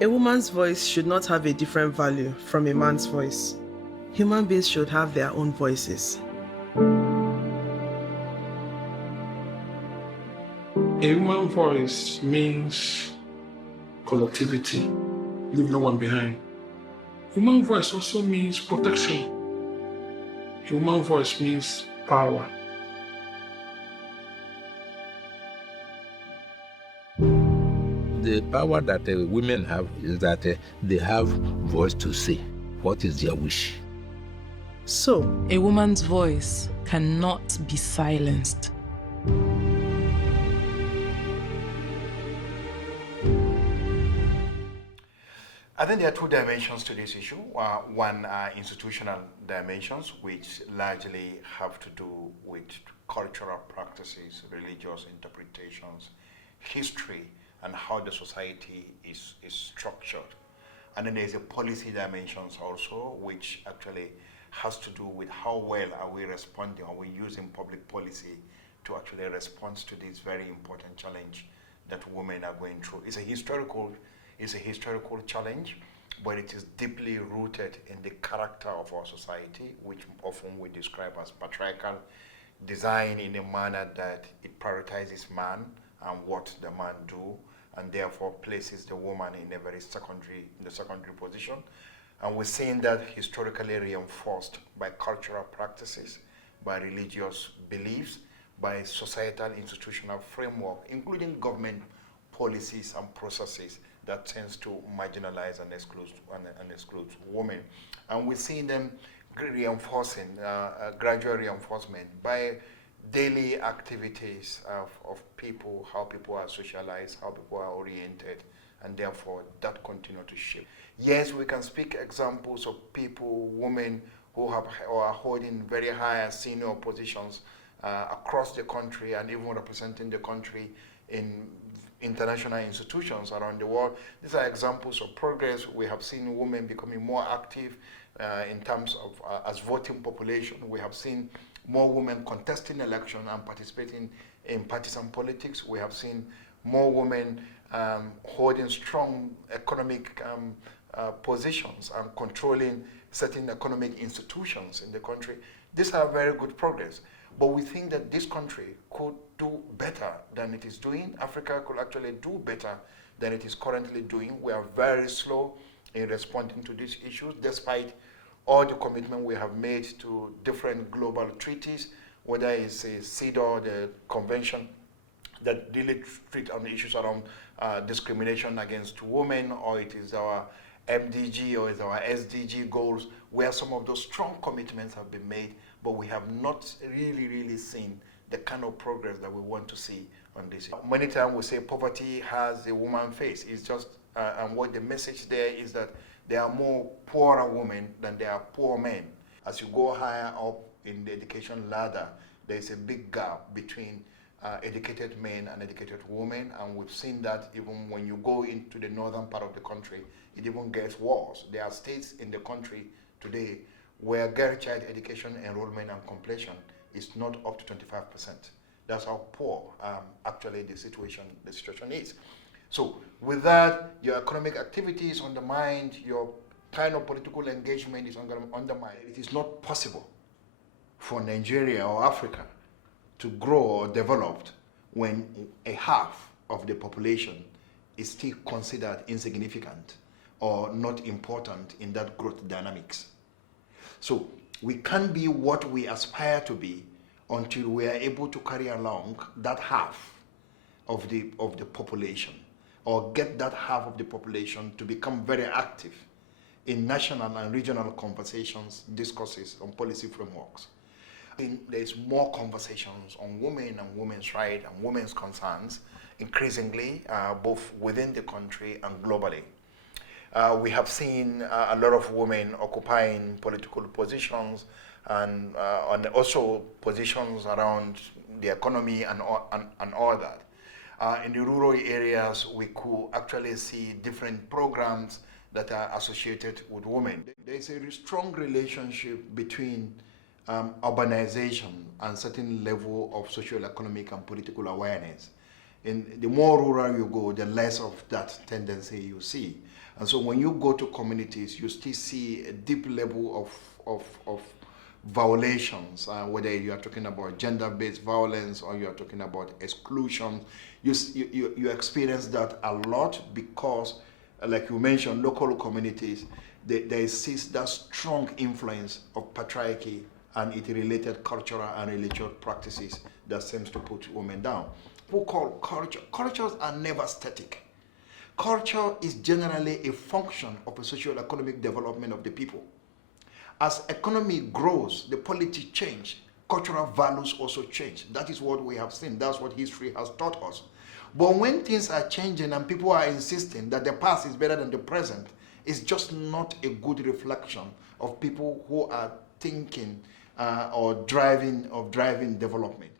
A woman's voice should not have a different value from a man's voice. Human beings should have their own voices. A woman's voice means collectivity, leave no one behind. Human voice also means protection. Human voice means power. The power that women have is that they have voice to say what is their wish. So, a woman's voice cannot be silenced. I think there are two dimensions to this issue. One are institutional dimensions, which largely have to do with cultural practices, religious interpretations, history, and how the society is structured. And then there's a policy dimensions also, which actually has to do with how well are we responding, are we using public policy to actually respond to this very important challenge that women are going through. It's a historical challenge, but it is deeply rooted in the character of our society, which often we describe as patriarchal, designed in a manner that it prioritizes man and what the man do, and therefore places the woman in a very secondary position. And we're seeing that historically reinforced by cultural practices, by religious beliefs, by societal institutional framework, including government policies and processes that tends to marginalize and exclude women. And we're seeing them reinforcing, gradual reinforcement by daily activities of people, how people are socialized, how people are oriented, and therefore that continue to shape. Yes, we can speak examples of people, women who have or are holding very high senior positions across the country and even representing the country in international institutions around the world. These are examples of progress. We have seen women becoming more active in terms of as voting population. We have seen more women contesting election and participating in partisan politics. We have seen more women holding strong economic positions and controlling certain economic institutions in the country. These are very good progress. But we think that this country could do better than it is doing. Africa could actually do better than it is currently doing. We are very slow in responding to these issues, despite all the commitment we have made to different global treaties, whether it's a CEDAW, the convention that really treat on the issues around discrimination against women, or it is our MDG or it's our SDG goals, where some of those strong commitments have been made, but we have not really seen the kind of progress that we want to see on this. Many times we say poverty has a woman face. It's just, and what the message there is that there are more poorer women than there are poor men. As you go higher up in the education ladder, there's a big gap between educated men and educated women, and we've seen that even when you go into the northern part of the country, it even gets worse. There are states in the country today where girl child education enrollment and completion is not up to 25%. That's how poor actually the situation is. So with that, your economic activity is undermined, your kind of political engagement is undermined. It is not possible for Nigeria or Africa to grow or develop when a half of the population is still considered insignificant or not important in that growth dynamics. So we can't be what we aspire to be until we are able to carry along that half of the population, or get that half of the population to become very active in national and regional conversations, discourses on policy frameworks. There's more conversations on women and women's rights and women's concerns increasingly, both within the country and globally. We have seen a lot of women occupying political positions and also positions around the economy and all that. In the rural areas, we could actually see different programs that are associated with women. There's a strong relationship between urbanization and certain level of social, economic, and political awareness. the more rural you go, the less of that tendency you see. And so when you go to communities, you still see a deep level of violations, whether you are talking about gender-based violence or you are talking about exclusion. You experience that a lot because, like you mentioned, local communities, there is that strong influence of patriarchy and its related cultural and religious practices that seems to put women down. People call culture. Cultures are never static. Culture is generally a function of a socio-economic development of the people. As economy grows, the polity change, cultural values also change. That is what we have seen. That's what history has taught us. But when things are changing and people are insisting that the past is better than the present, it's just not a good reflection of people who are thinking or driving development.